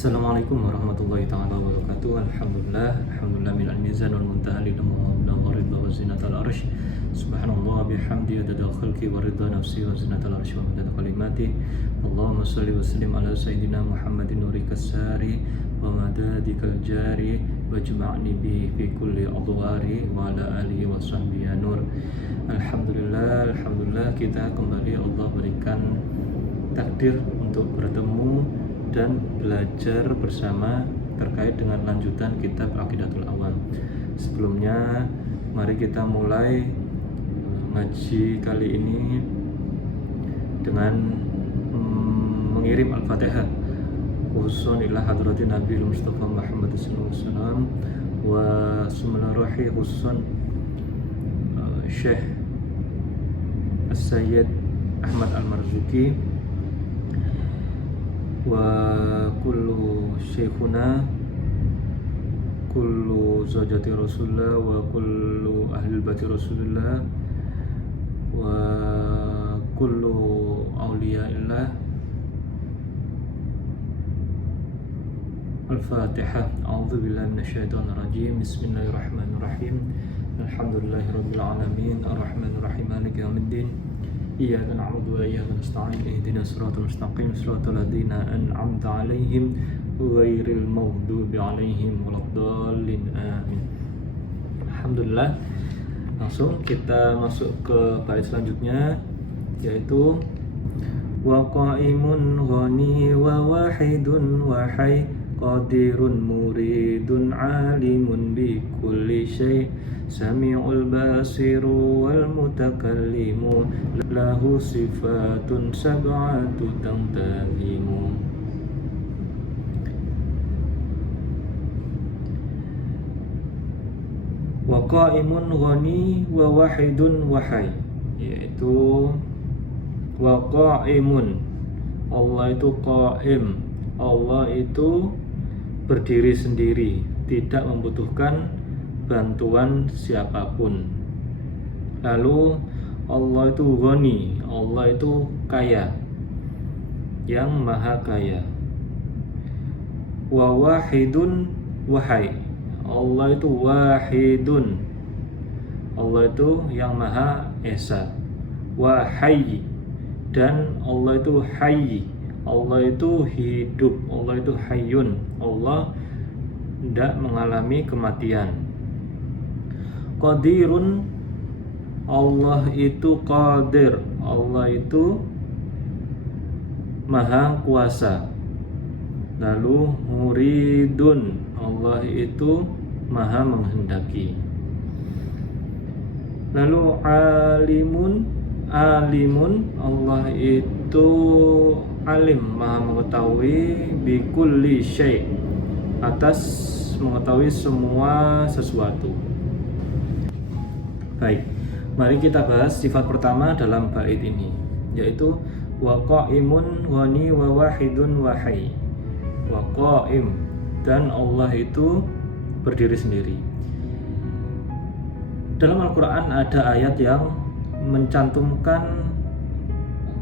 Assalamualaikum warahmatullahi ta'ala wabarakatuh. Alhamdulillah minal mizan wal muntaha lil mu'minin wa ridha wa zinatal arsh. Subhanallah bihamdi adada khalqi wa ridha nafsi wa zinatal arsh wa madada kalimati. Allahumma salli wa sallim ala sayyidina Muhammadin nurikas sari wa madadikal jari wa jma'ni bi fi kulli adwari wa ala alihi wa sahbihi nur. Alhamdulillah kita kembali Allah berikan takdir untuk bertemu dan belajar bersama terkait dengan lanjutan kitab Aqidatul Awam. Sebelumnya mari kita mulai ngaji kali ini dengan mengirim Al-Fatihah khususan ila hadratin Nabi Mustafa Muhammad sallallahu alaihi wasallam wa summa ruhi khususan Syekh As-Sayyid Ahmad Al-Marzuki wa kullu syekhuna kullu zawjati Rasulullah wa kullu ahli baiti Rasulullah wa kullu awliyaillah. Al-Fatihah. A'udzu billahi minasyaitonir rajim. Bismillahirrahmanirrahim. Alhamdulillahirabbil alamin arrahmanir rahim maliki yaumiddin. Iyyaka na'budu wa iyyaka nasta'in ihdinas siratal mustaqim siratal ladzina an'amta 'alaihim ghairil maghdubi 'alaihim waladdallin amin. Alhamdulillah, langsung kita masuk ke bait selanjutnya, yaitu wa qa'imun ghani wa wahidun wa hayy qadirun muridun alimun bi kulli syai' sami'ul basiru wal mutakallimu lahu sifatun sab'atu tantahimu. Wa qa'imun ghani wa wahidun wa hayy, yaitu wa qa'imun, Allah itu qaim, Allah itu berdiri sendiri, tidak membutuhkan bantuan siapapun. Lalu Allah itu ghani, Allah itu kaya, yang maha kaya. Wa wahidun wahai, Allah itu wahidun, Allah itu yang maha esa. Wahai, dan Allah itu hayy, Allah itu hidup, Allah itu hayyun, Allah tidak mengalami kematian. Qadirun, Allah itu qadir, Allah itu maha kuasa. Lalu muridun, Allah itu maha menghendaki. Lalu alimun, Allah itu alim, maha mengetahui, bikulli syai', atas mengetahui semua sesuatu. Baik, mari kita bahas sifat pertama dalam bait ini, yaitu wa qa'imun ghani wa wahidun wa hayy. Wa qa'im, dan Allah itu berdiri sendiri. Dalam Al-Quran ada ayat yang mencantumkan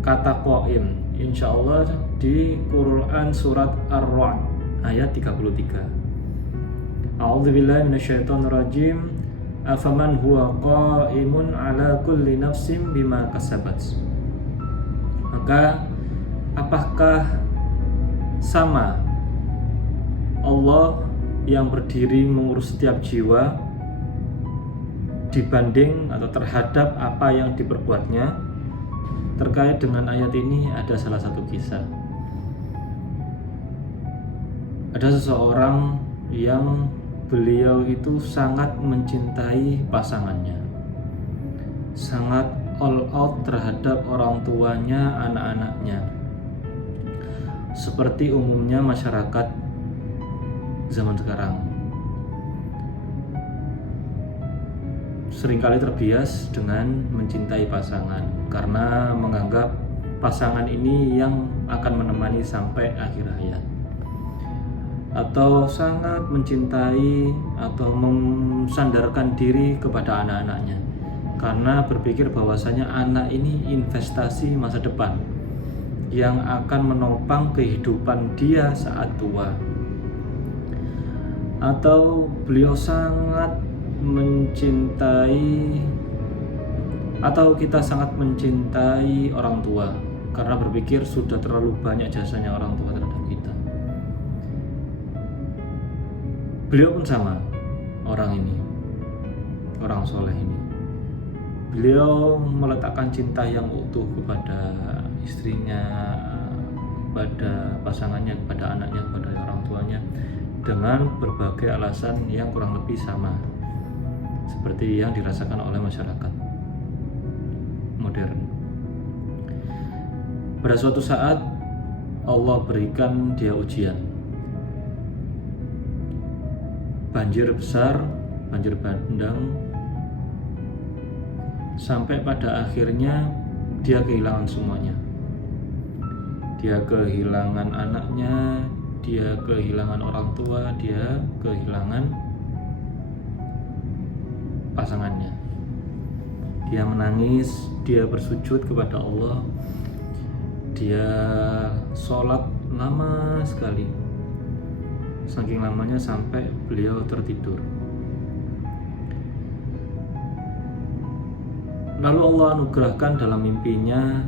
kata qa'im, insyaallah di Quran surat Ar-Ra'd ayat 33. A'udzubillahi minasyaitonir rajim. Afaman huwa qa'imun ala kulli nafsin bima kasabat. Maka apakah sama Allah yang berdiri mengurus setiap jiwa dibanding atau terhadap apa yang diperbuatnya? Terkait dengan ayat ini ada salah satu kisah. Ada seseorang yang beliau itu sangat mencintai pasangannya, sangat all out terhadap orang tuanya, anak-anaknya, seperti umumnya masyarakat zaman sekarang. Seringkali terbias dengan mencintai pasangan karena menganggap pasangan ini yang akan menemani sampai akhir hayat, atau sangat mencintai atau mensandarkan diri kepada anak-anaknya karena berpikir bahwasanya anak ini investasi masa depan yang akan menopang kehidupan dia saat tua. atau beliau sangat mencintai, atau kita sangat mencintai orang tua karena berpikir sudah terlalu banyak jasanya orang tua terhadap kita. Beliau pun sama, orang ini, orang soleh ini. Beliau meletakkan cinta yang utuh kepada istrinya, kepada pasangannya, kepada anaknya, kepada orang tuanya, dengan berbagai alasan yang kurang lebih sama seperti yang dirasakan oleh masyarakat modern. Pada suatu saat Allah berikan dia ujian, banjir besar, banjir bandang, sampai pada akhirnya dia kehilangan semuanya. Dia kehilangan anaknya, dia kehilangan orang tua, dia kehilangan pasangannya. Dia menangis, dia bersujud kepada Allah, dia sholat lama sekali, saking lamanya sampai beliau tertidur. Lalu Allah anugerahkan dalam mimpinya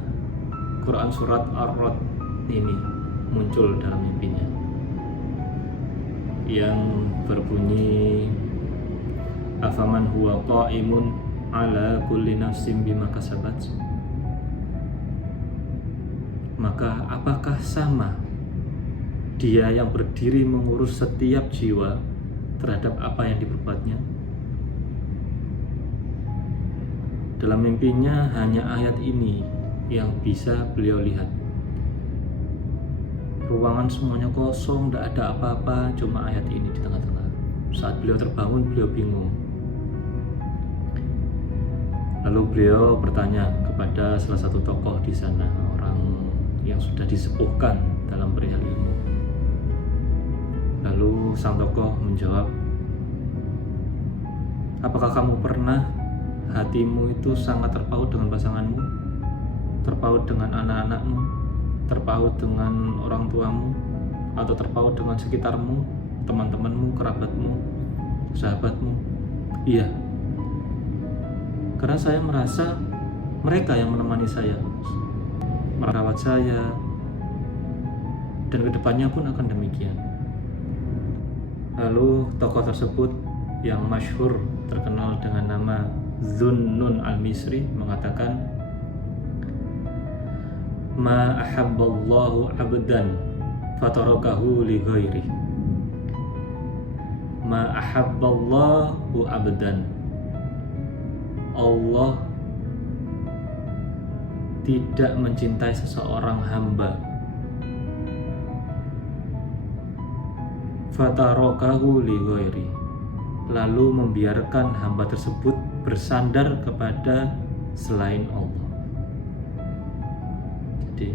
Quran surat Ar-Ra'd ini muncul dalam mimpinya, yang berbunyi, afaman huwa qa'imun ala kulli nafsin bima kasabat. Maka apakah sama dia yang berdiri mengurus setiap jiwa terhadap apa yang diperbuatnya? Dalam mimpinya hanya ayat ini yang bisa beliau lihat. Ruangan semuanya kosong, tidak ada apa-apa, cuma ayat ini di tengah-tengah. Saat beliau terbangun, beliau bingung. Lalu beliau bertanya kepada salah satu tokoh di sana, orang yang sudah disepuhkan dalam perihal ilmu. Lalu sang tokoh menjawab, apakah kamu pernah hatimu itu sangat terpaut dengan pasanganmu, terpaut dengan anak-anakmu, terpaut dengan orang tuamu, atau terpaut dengan sekitarmu, teman-temanmu, kerabatmu, sahabatmu? Iya, karena saya merasa mereka yang menemani saya, merawat saya, dan kedepannya pun akan demikian. Lalu tokoh tersebut yang masyhur terkenal dengan nama Zunnun al-Misri mengatakan, ma ahabballahu abdan fatarakahu li ghairi. Ma ahabballahu abdan, Allah tidak mencintai seseorang hamba, fatarakahu li ghairi, lalu membiarkan hamba tersebut bersandar kepada selain Allah. Jadi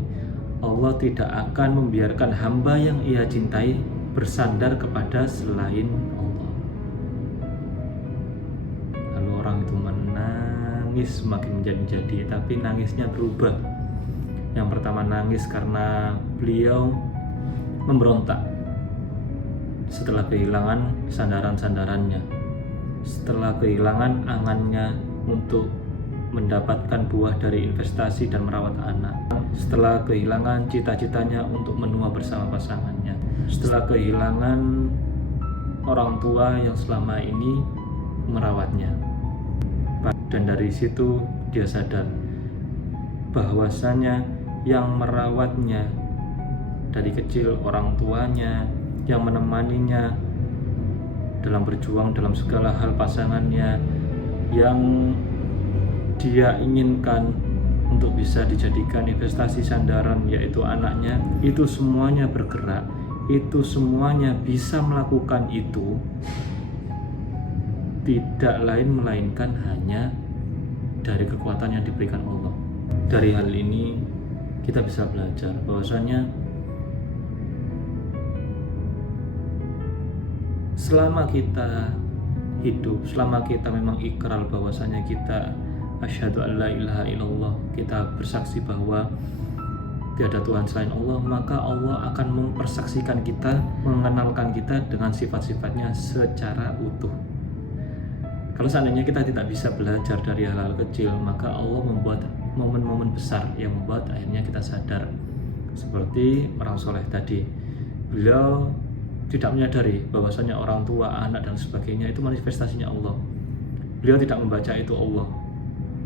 Allah tidak akan membiarkan hamba yang ia cintai bersandar kepada selain Allah. Lalu orang itu menangis semakin menjadi-jadi, tapi nangisnya berubah. Yang pertama nangis karena beliau memberontak setelah kehilangan sandaran-sandarannya, setelah kehilangan angannya untuk mendapatkan buah dari investasi dan merawat anak, setelah kehilangan cita-citanya untuk menua bersama pasangannya, setelah kehilangan orang tua yang selama ini merawatnya. Dan dari situ dia sadar bahwasanya yang merawatnya dari kecil, orang tuanya, yang menemaninya dalam berjuang dalam segala hal, pasangannya yang dia inginkan untuk bisa dijadikan investasi sandaran, yaitu anaknya, itu semuanya bergerak, itu semuanya bisa melakukan itu, tidak lain melainkan hanya dari kekuatan yang diberikan Allah. Dari hal ini kita bisa belajar bahwasanya selama kita hidup, selama kita memang ikrar bahwasanya kita asyhadu an la ilaha illallah, kita bersaksi bahwa tiada Tuhan selain Allah, maka Allah akan mempersaksikan kita, mengenalkan kita dengan sifat-sifatnya secara utuh. Kalau seandainya kita tidak bisa belajar dari hal-hal kecil, maka Allah membuat momen-momen besar yang membuat akhirnya kita sadar. Seperti orang soleh tadi, beliau tidak menyadari bahwasanya orang tua, anak dan sebagainya itu manifestasinya Allah. Beliau tidak membaca itu Allah,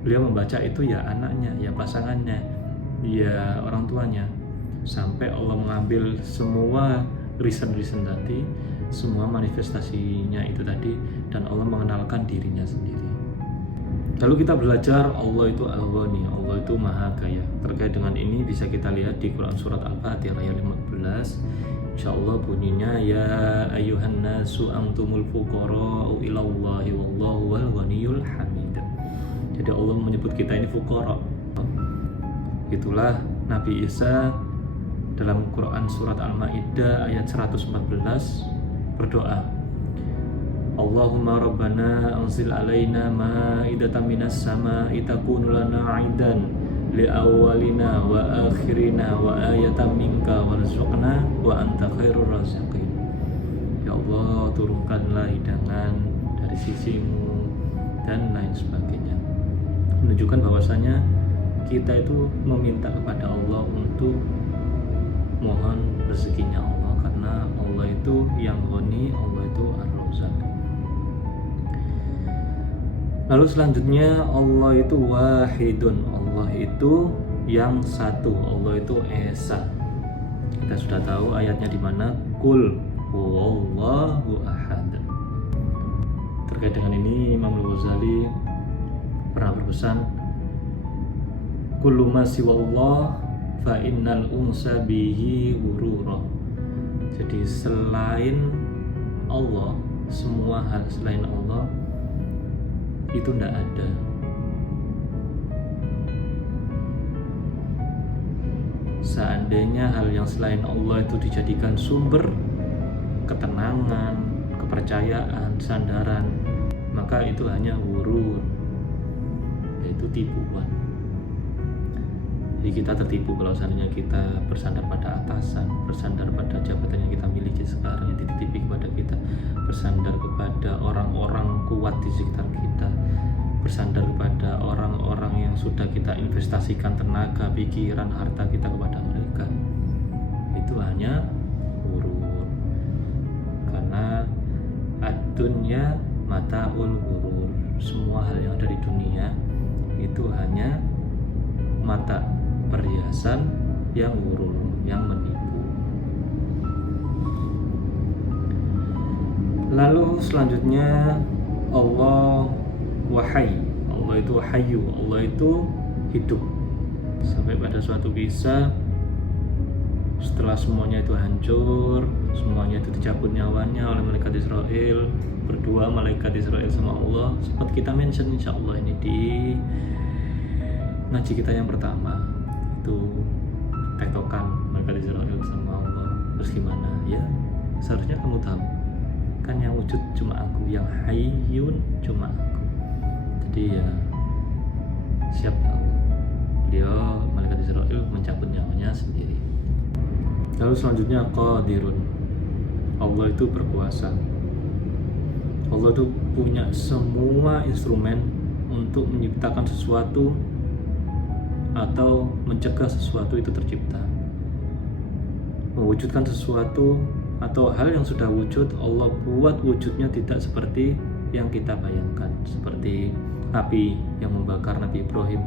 beliau membaca itu ya anaknya, ya pasangannya, ya orang tuanya. Sampai Allah mengambil semua reason tadi, semua manifestasinya itu tadi, dan Allah mengenalkan dirinya sendiri. Lalu kita belajar Allah itu Al-Ghani, Allah itu Maha Kaya. Terkait dengan ini bisa kita lihat di Quran surat Al-Fatihah ayat 15. Insyaallah bunyinya, ya ayyuhan nasu antumul fuqara'u ilallahi wallahu wal ghaniyul hamid. Jadi Allah menyebut kita ini fuqara. Itulah Nabi Isa dalam Quran surat Al-Maidah ayat 114 berdoa, Allahumma rabbana anzil alaina ma'idatan minas sama'i takunu lana 'idan li awwalina wa akhirina wa ayatan minka warzuqna wa anta khairur raziqin. Ya Allah, turunkanlah hidangan dari sisimu dan lain sebagainya. Menunjukkan bahwasanya kita itu meminta kepada Allah untuk mohon rezekinya Allah, karena Allah itu yang Ghani, Allah itu Ar-Razzaq. Lalu selanjutnya Allah itu Wahidun, Allah itu yang satu, Allah itu Esa. Kita sudah tahu ayatnya di mana, Qul huwallahu ahad. Terkait dengan ini Imam Al-Ghazali pernah berpesan, kullu ma siwallah fa innal unsa bihi ghurura. Jadi selain Allah, semua hal selain Allah itu tidak ada. Seandainya hal yang selain Allah itu dijadikan sumber ketenangan, kepercayaan, sandaran, maka itu hanya ghurur, yaitu tipuan. Jadi kita tertipu kalau seandainya kita bersandar pada atasan, bersandar pada jabatan yang kita miliki sekarang yang dititipi kepada kita, bersandar kepada orang-orang kuat di sekitar kita, bersandar kepada orang-orang yang sudah kita investasikan tenaga, pikiran, harta kita kepada mereka. Itu hanya ghurur. Karena ad-dunya mata'ul ghurur. Semua hal yang ada di dunia itu hanya mata, perhiasan yang ghurur, yang menipu. Lalu selanjutnya Allah Wahai, Allah itu Hayyu, Allah itu hidup. Sampai pada suatu kisah, setelah semuanya itu hancur, semuanya itu dicabut nyawanya oleh malaikat Israel, berdua malaikat Israel sama Allah. Sempat kita mention insyaallah ini di ngaji kita yang pertama, itu tektokan malaikat Israel sama Allah. Terus gimana? Ya seharusnya kamu tahu, kan yang wujud cuma aku, yang Hayyun cuma aku. Jadi ya siap ya Allah. Beliau malaikat Israel mencabut nyawanya sendiri. Lalu selanjutnya Qadirun, Allah itu berkuasa. Allah itu punya semua instrumen untuk menciptakan sesuatu atau mencegah sesuatu itu tercipta, mewujudkan sesuatu atau hal yang sudah wujud. Allah buat wujudnya tidak seperti yang kita bayangkan, seperti api yang membakar Nabi Ibrahim.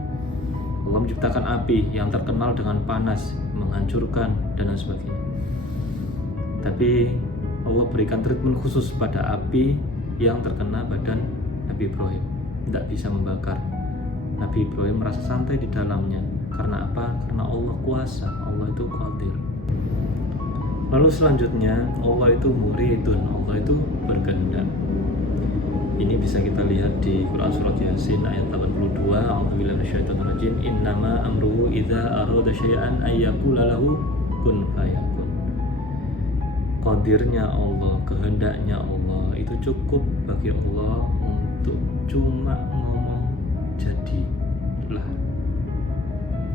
Allah menciptakan api yang terkenal dengan panas, menghancurkan dan lain sebagainya. Tapi Allah berikan treatment khusus pada api yang terkena badan Nabi Ibrahim, tidak bisa membakar. Nabi Ibrahim merasa santai di dalamnya. Karena apa? Karena Allah kuasa, Allah itu Qadir. Lalu selanjutnya Allah itu Muridun, Allah itu berkehendak. Ini bisa kita lihat di Quran surat Yasin ayat 82. A'udzubillahi minasyaitonirrajim. Innama amruhu idza arada syai'an ayyaqula lahu kun fayakun. Qadirnya Allah, kehendaknya Allah itu cukup bagi Allah untuk cuma ngomong jadilah.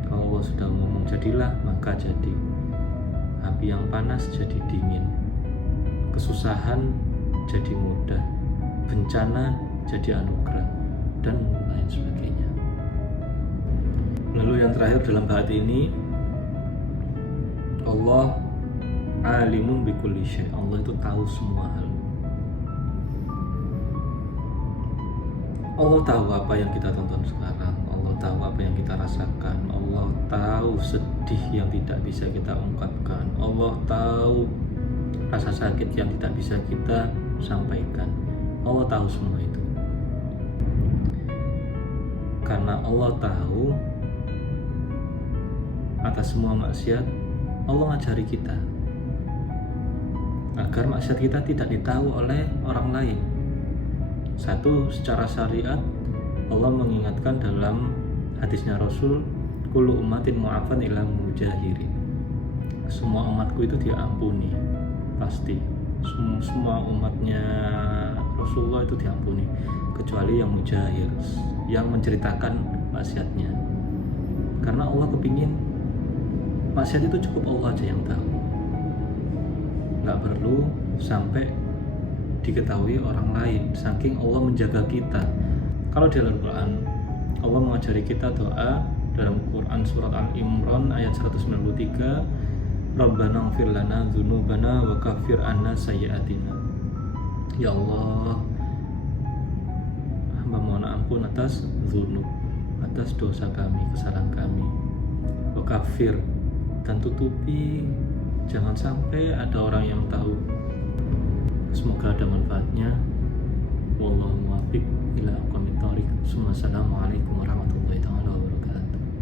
Kalau Allah sudah ngomong jadilah, maka jadi. Api yang panas jadi dingin, kesusahan jadi mudah, bencana jadi anugerah, dan lain sebagainya. Lalu yang terakhir dalam bait ini, Allah alimun bikulli syai'. Allah itu tahu semua hal. Allah tahu apa yang kita tonton sekarang, Allah tahu apa yang kita rasakan, Allah tahu sedih yang tidak bisa kita ungkapkan, Allah tahu rasa sakit yang tidak bisa kita sampaikan. Allah tahu semua itu. Karena Allah tahu atas semua maksiat, Allah ngajari kita agar maksiat kita tidak ditahu oleh orang lain. Satu, secara syariat Allah mengingatkan dalam hadisnya Rasul, kullu ummatin mu'afan ila mujahirin. Semua umatku itu diampuni, pasti. Semua umatnya Rasulullah itu diampuni, kecuali yang mujahir, yang menceritakan maksiatnya. Karena Allah kepingin maksiat itu cukup Allah aja yang tahu, nggak perlu sampai diketahui orang lain, saking Allah menjaga kita. Kalau di Al-Quran, Allah mengajari kita doa dalam Quran surat Al-Imran ayat 193, Rabbana ighfir lana dzunubana wa kaffir anna sayyi'atina. Ya Allah, hamba mohon ampun atas dzunub, atas dosa kami, kesalahan kami. Wa kaffir, dan tutupi, jangan sampai ada orang yang tahu. Semoga ada manfaatnya. Wallahu muwaffiq ila aqwamit thoriq. Assalamualaikum warahmatullahi wabarakatuh.